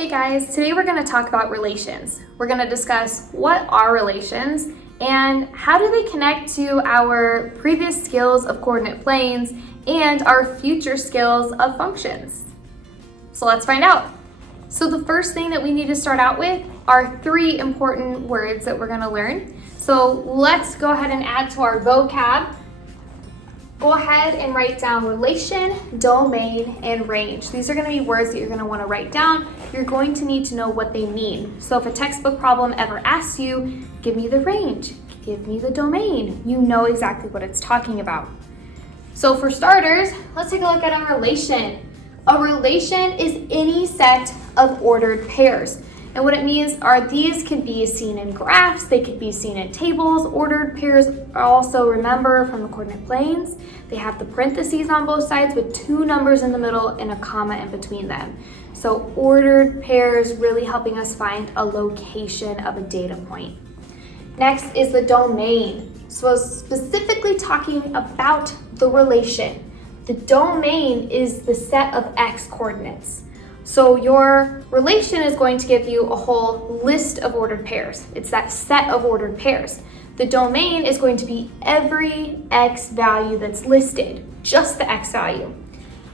Hey guys, today we're going to talk about relations. We're going to discuss what are relations and how do they connect to our previous skills of coordinate planes and our future skills of functions. So let's find out. So the first thing that we need to start out with are three important words that we're going to learn. So let's go ahead and add to our vocab. Go ahead and write down relation, domain, and range. These are going to be words that you're going to want to write down. You're going to need to know what they mean. So if a textbook problem ever asks you, give me the range, give me the domain, you know exactly what it's talking about. So for starters, let's take a look at a relation. A relation is any set of ordered pairs. And what it means are these can be seen in graphs, they could be seen in tables. Ordered pairs are also, remember, from the coordinate planes. They have the parentheses on both sides with two numbers in the middle and a comma in between them. So ordered pairs really helping us find a location of a data point. Next is the domain. So specifically talking about the relation. The domain is the set of x coordinates. So your relation is going to give you a whole list of ordered pairs. It's that set of ordered pairs. The domain is going to be every x value that's listed, just the x value.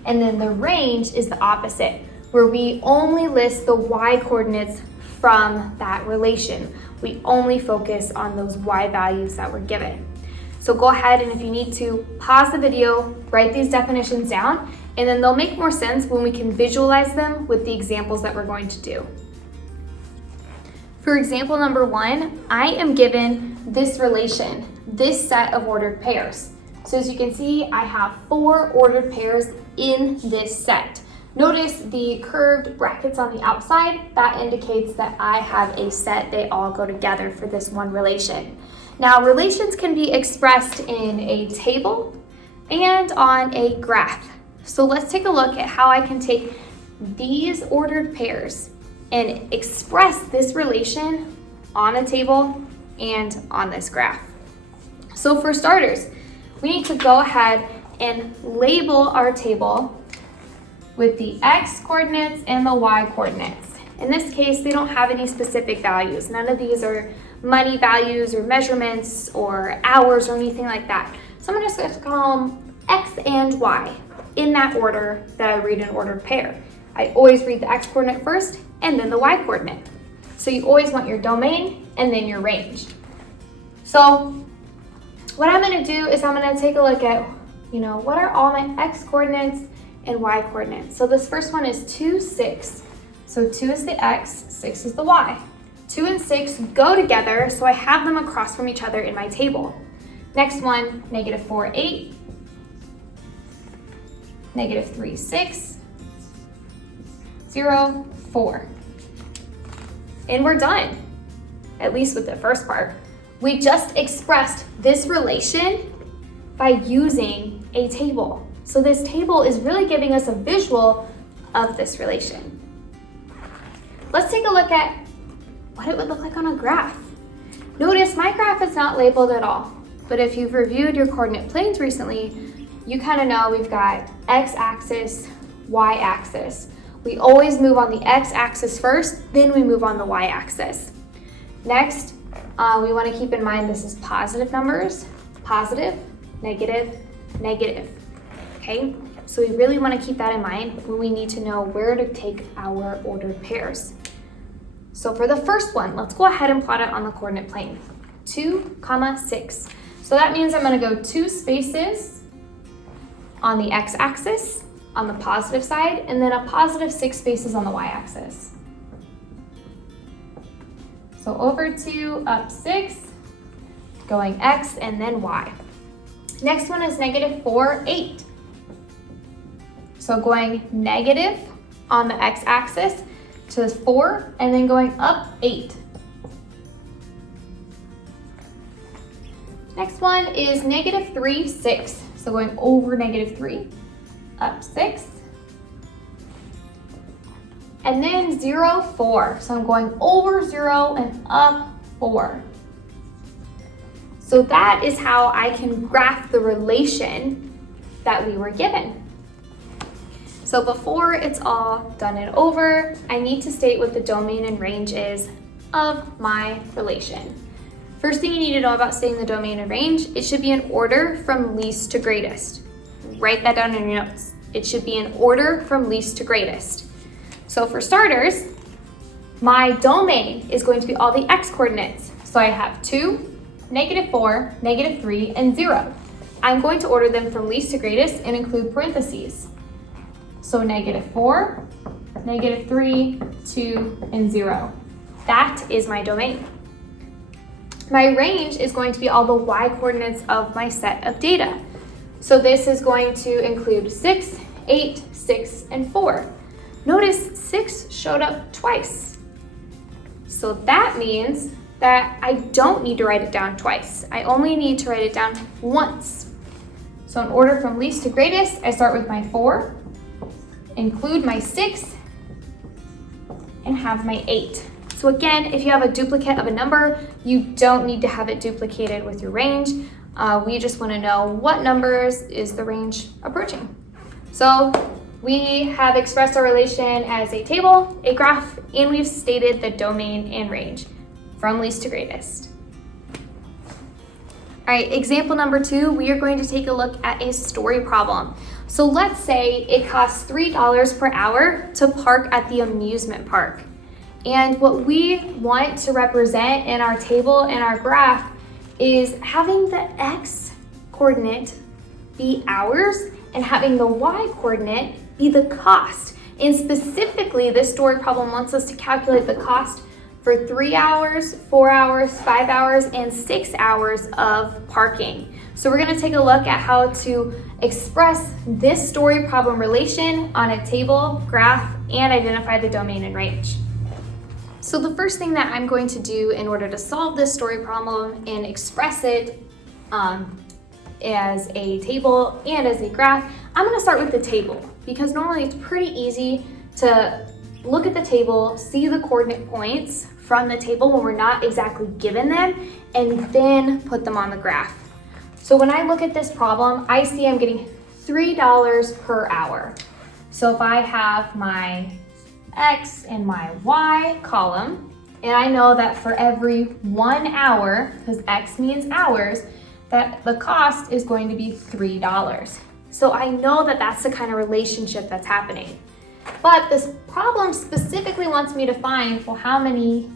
And then the range is the opposite, where we only list the y coordinates from that relation. We only focus on those y values that were given. So go ahead and if you need to, pause the video, write these definitions down, and then they'll make more sense when we can visualize them with the examples that we're going to do. For example number 1, I am given this relation, this set of ordered pairs. So as you can see, I have 4 ordered pairs in this set. Notice the curved brackets on the outside, that indicates that I have a set, they all go together for this one relation. Now relations can be expressed in a table and on a graph. So let's take a look at how I can take these ordered pairs and express this relation on a table and on this graph. So for starters, we need to go ahead and label our table with the x coordinates and the y coordinates. In this case, they don't have any specific values. None of these are money values or measurements or hours or anything like that. So I'm just going to call them x and y in that order that I read an ordered pair. I always read the x coordinate first and then the y coordinate. So you always want your domain and then your range. So what I'm going to do is I'm going to take a look at, what are all my x coordinates and y coordinates. So this first one is 2, 6. So 2 is the x, 6 is the y. 2 and 6 go together, so I have them across from each other in my table. Next one, -4, 8. -3, 6. 0, 4. And we're done, at least with the first part. We just expressed this relation by using a table. So this table is really giving us a visual of this relation. Let's take a look at what it would look like on a graph. Notice my graph is not labeled at all, but if you've reviewed your coordinate planes recently, you kind of know we've got x-axis, y-axis. We always move on the x-axis first, then we move on the y-axis. Next, we want to keep in mind this is positive numbers, positive, negative, negative. Okay, so we really want to keep that in mind when we need to know where to take our ordered pairs. So for the first one, let's go ahead and plot it on the coordinate plane. 2, 6. So that means I'm going to go 2 spaces on the x-axis on the positive side, and then a positive 6 spaces on the y-axis. So over 2, up 6, going x and then y. Next one is -4, 8. So going negative on the x-axis to 4 and then going up 8. Next one is -3, 6. So going over -3, up 6. And then 0, 4. So I'm going over 0 and up 4. So that is how I can graph the relation that we were given. So before it's all done and over, I need to state what the domain and range is of my relation. First thing you need to know about stating the domain and range, it should be in order from least to greatest. Write that down in your notes. It should be in order from least to greatest. So for starters, my domain is going to be all the x coordinates. So I have 2, -4, -3, and 0. I'm going to order them from least to greatest and include parentheses. So -4, -3, 2, and 0. That is my domain. My range is going to be all the y coordinates of my set of data. So this is going to include 6, 8, 6, and 4. Notice 6 showed up twice. So that means that I don't need to write it down twice. I only need to write it down once. So in order from least to greatest, I start with my 4, include my 6, and have my 8. So again, if you have a duplicate of a number, you don't need to have it duplicated with your range. We just want to know what numbers is the range approaching. So we have expressed our relation as a table, a graph, and we've stated the domain and range from least to greatest. All right, example number 2, we are going to take a look at a story problem. So let's say it costs $3 per hour to park at the amusement park. And what we want to represent in our table and our graph is having the x coordinate be hours and having the y coordinate be the cost. And specifically, this story problem wants us to calculate the cost for 3 hours, 4 hours, 5 hours, and 6 hours of parking. So we're gonna take a look at how to express this story problem relation on a table, graph, and identify the domain and range. So the first thing that I'm going to do in order to solve this story problem and express it as a table and as a graph, I'm gonna start with the table because normally it's pretty easy to look at the table, see the coordinate points from the table when we're not exactly given them, and then put them on the graph. So when I look at this problem, I see I'm getting $3 per hour. So if I have my X and my Y column, and I know that for every 1 hour, because X means hours, that the cost is going to be $3. So I know that that's the kind of relationship that's happening. But this problem specifically wants me to find, well, how many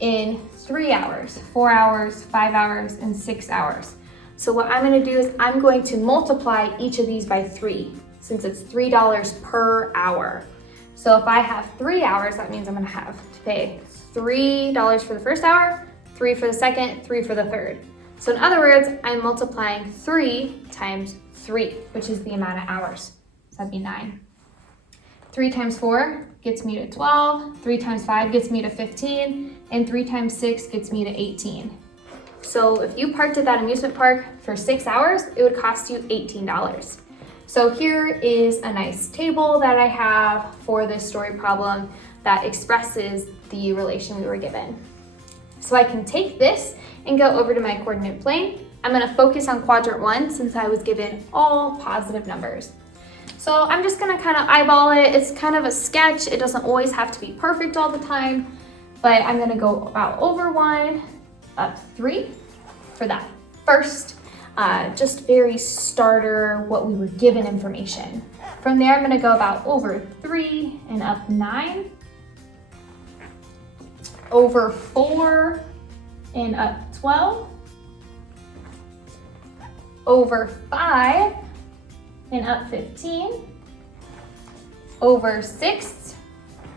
in 3 hours, 4 hours, 5 hours, and 6 hours. So what I'm gonna do is I'm going to multiply each of these by 3, since it's $3 per hour. So if I have 3 hours, that means I'm gonna have to pay $3 for the first hour, 3 for the second, 3 for the third. So in other words, I'm multiplying 3 times 3, which is the amount of hours. So that'd be 9. 3 times 4 gets me to 12, 3 times 5 gets me to 15, and 3 times 6 gets me to 18. So if you parked at that amusement park for 6 hours, it would cost you $18. So here is a nice table that I have for this story problem that expresses the relation we were given. So I can take this and go over to my coordinate plane. I'm gonna focus on quadrant 1 since I was given all positive numbers. So I'm just gonna kind of eyeball it. It's kind of a sketch. It doesn't always have to be perfect all the time, but I'm gonna go about over 1, up 3 for that first, just very starter, what we were given information. From there, I'm gonna go about over 3 and up 9, over 4 and up 12, over 5 and up 15, over 6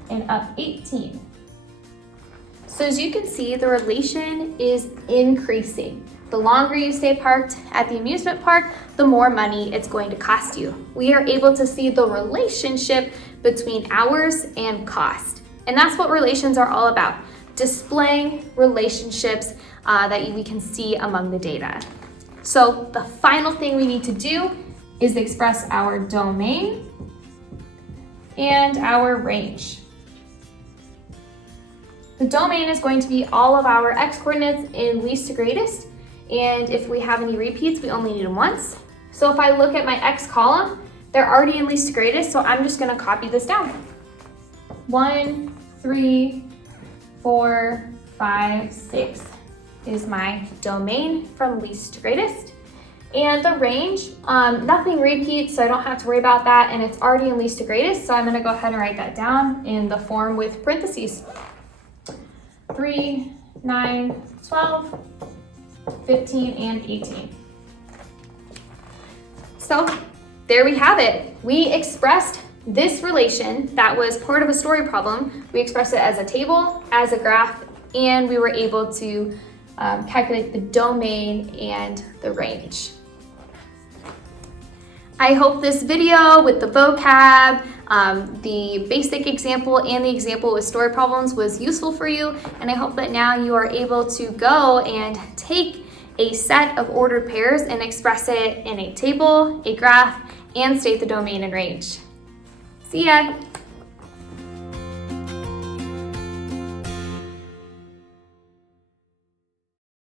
and up 18. So as you can see, the relation is increasing. The longer you stay parked at the amusement park, the more money it's going to cost you. We are able to see the relationship between hours and cost. And that's what relations are all about, displaying relationships that we can see among the data. So the final thing we need to do is express our domain and our range. The domain is going to be all of our x coordinates in least to greatest, and if we have any repeats, we only need them once. So if I look at my x column, they're already in least to greatest, so I'm just gonna copy this down. 1, 3, 4, 5, 6 is my domain from least to greatest. And the range, nothing repeats, so I don't have to worry about that, and it's already in least to greatest, so I'm gonna go ahead and write that down in the form with parentheses. 3, 9, 12, 15, and 18. So there we have it. We expressed this relation that was part of a story problem. We expressed it as a table, as a graph, and we were able to calculate the domain and the range. I hope this video with the vocab, the basic example, and the example with story problems was useful for you, and I hope that now you are able to go and take a set of ordered pairs and express it in a table, a graph, and state the domain and range. See ya!